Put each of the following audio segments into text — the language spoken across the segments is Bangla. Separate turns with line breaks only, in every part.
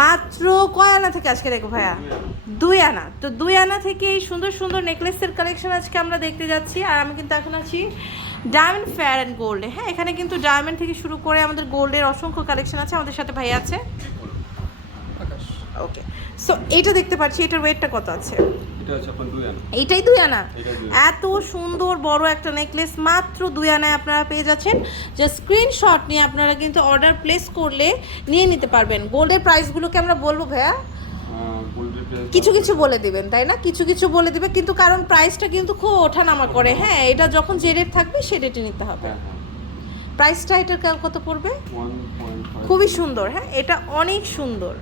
মাত্র কয় আনা থেকে আজকে দেখো ভাইয়া? দুই আনা। তো দুই আনা থেকে এই সুন্দর সুন্দর নেকলেসের কালেকশন আজকে আমরা দেখতে যাচ্ছি। আর আমি কিন্তু এখন আছি ডায়মন্ড ফেয়ার অ্যান্ড গোল্ডে হ্যাঁ এখানে কিন্তু ডায়মন্ড থেকে শুরু করে আমাদের গোল্ডের অসংখ্য কালেকশন আছে আমাদের সাথে ভাই আছে। ওকে সো এটা দেখতে পাচ্ছি এটার ওয়েটটা কত আছে?
এটা দুই আনা।
এইটাই দুই আনা? এত সুন্দর বড় একটা নেকলেস মাত্র দুই আনায় আপনারা পেয়ে যাচ্ছেন। যে স্ক্রিনশট নিয়ে আপনারা কিন্তু অর্ডার প্লেস করলে নিয়ে নিতে পারবেন। গোল্ডের প্রাইসগুলোকে আমরা বলব ভাইয়া। কিছু কিছু বলে দিবেন তাই না? কিছু কিছু বলে দিবে কিন্তু কারণ প্রাইসটা কিন্তু খুব ওঠানামা করে। হ্যাঁ এটা যখন যে রেট থাকবে সে রেটে নিতে হবে।
হ্যাঁ হ্যাঁ।
প্রাইসটা এটার কত পড়বে? খুবই সুন্দর হ্যাঁ? এটা অনেক সুন্দর।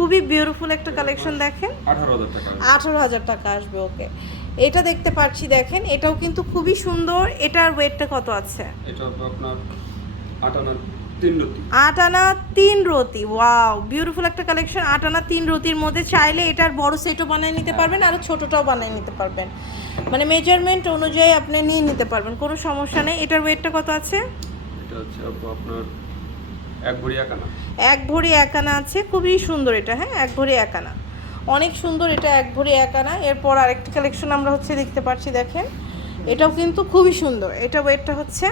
খুবই বিউটিফুল একটা কালেকশন দেখেন।
আঠারো হাজার টাকা
আসবে। ওকে এটা দেখতে পাচ্ছি দেখেন এটাও কিন্তু খুবই সুন্দর। এটার ওয়েটটা কত আছে?
এটা আপনার আট আনা তিন রতি।
আট আনা তিন রতি ওয়াও বিউটিফুল একটা কালেকশন আট আনা তিন রতির মধ্যে। চাইলে এটার বড় সেটও বানিয়ে নিতে পারবেন আর ছোটটাও বানিয়ে নিতে পারবেন। মানে মেজারমেন্ট অনুযায়ী আপনি নিয়ে নিতে পারবেন কোনো সমস্যা নেই। এটার ওয়েটটা কত আছে?
এটা হচ্ছে আপনার এক ভরি একানা
এক ভরি এক আনা আছে খুবই সুন্দর এটা হ্যাঁ? এক ভরি একানা অনেক সুন্দর এটা এক ভরি একানা এরপর আরেকটি কালেকশন আমরা হচ্ছে দেখতে পাচ্ছি দেখেন। এটাও কিন্তু খুবই সুন্দর। এটা ওয়েটটা হচ্ছে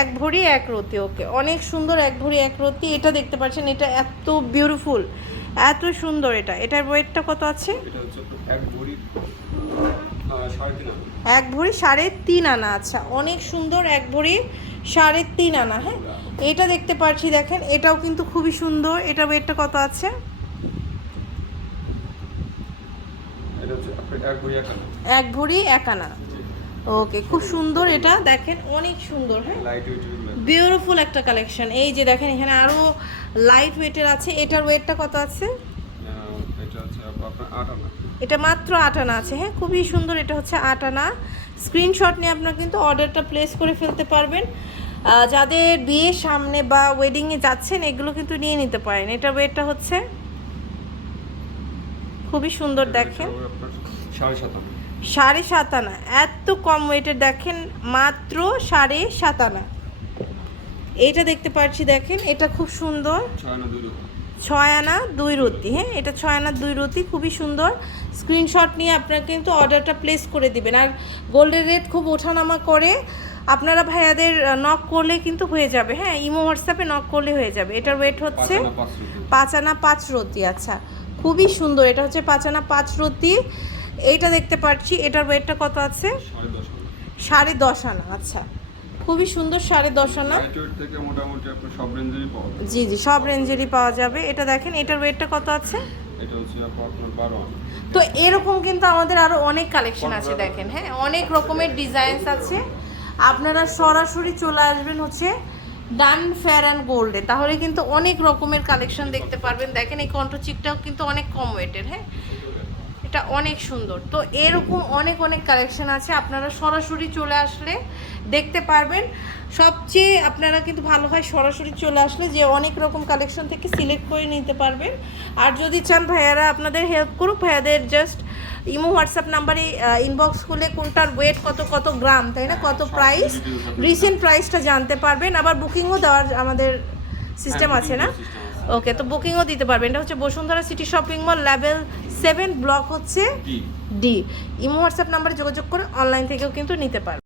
এক ভরি এক রতি
ওকে। অনেক সুন্দর এক ভরি এক রতি এটা দেখতে পাচ্ছেন এটা এত বিউটিফুল এত সুন্দর এটা। এটার ওয়েটটা কত আছে?
এটা হচ্ছে এক ভরি
এক ভরি সাড়ে তিন আনা আচ্ছা অনেক সুন্দর এক ভরি সাড়ে তিন আনা হ্যাঁ? এটা দেখতে পাচ্ছি দেখেন এটাও কিন্তু খুবই সুন্দর এটা ওয়েটটা কত আছে?
এক ভরি এক আনা।
ওকে খুব সুন্দর এটা দেখেন অনেক সুন্দর হ্যাঁ? বিউটিফুল একটা কালেকশন এই যে দেখেন এখানে আরও লাইট ওয়েটের আছে এটার ওয়েটটা কত আছে?
এটা
এটা মাত্র আট আনা আছে হ্যাঁ? খুবই সুন্দর এটা হচ্ছে আট আনা স্ক্রিনশট নিয়ে আপনারা কিন্তু অর্ডারটা প্লেস করে ফেলতে পারবেন। যাদের বিয়ের সামনে বা ওয়েডিংয়ে যাচ্ছেন এগুলো কিন্তু নিয়ে নিতে পারেন। এটার ওয়েটটা হচ্ছে খুবই সুন্দর দেখেন।
এটা সাড়ে সাত আনা।
এত কম ওয়েটের দেখেন মাত্র সাড়ে সাত আনা। এটা দেখতে পাচ্ছি দেখেন এটা খুব সুন্দর।
ছয় আনা দুই রতি
হ্যাঁ? এটা ছয় আনা দুই রতি খুবই সুন্দর। স্ক্রিনশট নিয়ে আপনারা কিন্তু অর্ডারটা প্লেস করে দিবেন। আর গোল্ডের রেট খুব ওঠানামা করে আপনারা ভাইয়াদের নক করলে কিন্তু হয়ে যাবে হ্যাঁ? ইমো হোয়াটসঅ্যাপে নক করলে হয়ে যাবে। এটার ওয়েট হচ্ছে
পাঁচ
আনা পাঁচ রতি আচ্ছা। খুবই সুন্দর। এটা হচ্ছে পাঁচ আনা পাঁচ রতি এইটা দেখতে পাচ্ছি। এটার ওয়েটটা কত আছে?
সাড়ে দশ আনা
আচ্ছা। খুবই সুন্দর সাড়ে দশ আনা
থেকে মোটামুটি আপনার সব রেঞ্জেরই পাওয়া যায়
জি জি সব রেঞ্জেরই পাওয়া যাবে। এটা দেখেন এটার ওয়েটটা কত আছে?
এটা হচ্ছে আপনার বারো আনা।
তো এরকম কিন্তু আমাদের আরও অনেক কালেকশন আছে দেখেন হ্যাঁ? অনেক রকমের ডিজাইনস আছে। আপনারা সরাসরি চলে আসবেন হচ্ছে ডান ফেয়ার অ্যান্ড গোল্ডে তাহলে কিন্তু অনেক রকমের কালেকশন দেখতে পারবেন। দেখেন এই কণ্ঠচিকটাও কিন্তু অনেক কম ওয়েটের হ্যাঁ? এটা অনেক সুন্দর। তো এরকম অনেক অনেক কালেকশন আছে। আপনারা সরাসরি চলে আসলে দেখতে পারবেন। সবচেয়ে আপনারা কিন্তু ভালো হয় সরাসরি চলে আসলে যে অনেক রকম কালেকশন থেকে সিলেক্ট করে নিতে পারবেন। আর যদি চান ভাইয়ারা আপনাদের হেল্প করুক ভাইয়াদের জাস্ট ইমো হোয়াটসঅ্যাপ নাম্বারে ইনবক্স খুলে কোনটার ওয়েট কত কত গ্রাম তাই না? কত প্রাইস রিসেন্ট প্রাইসটা জানতে পারবেন। আবার বুকিংও দেওয়ার আমাদের সিস্টেম
হ্যাঁ,
আছে না। ওকে তো বুকিংও দিতে পারবেন। এটা হচ্ছে Bashundhara city shopping mall level seven block হচ্ছে ডি ইমো হোয়াটসঅ্যাপ নাম্বারে যোগাযোগ করে অনলাইন থেকেও কিন্তু নিতে পারবেন।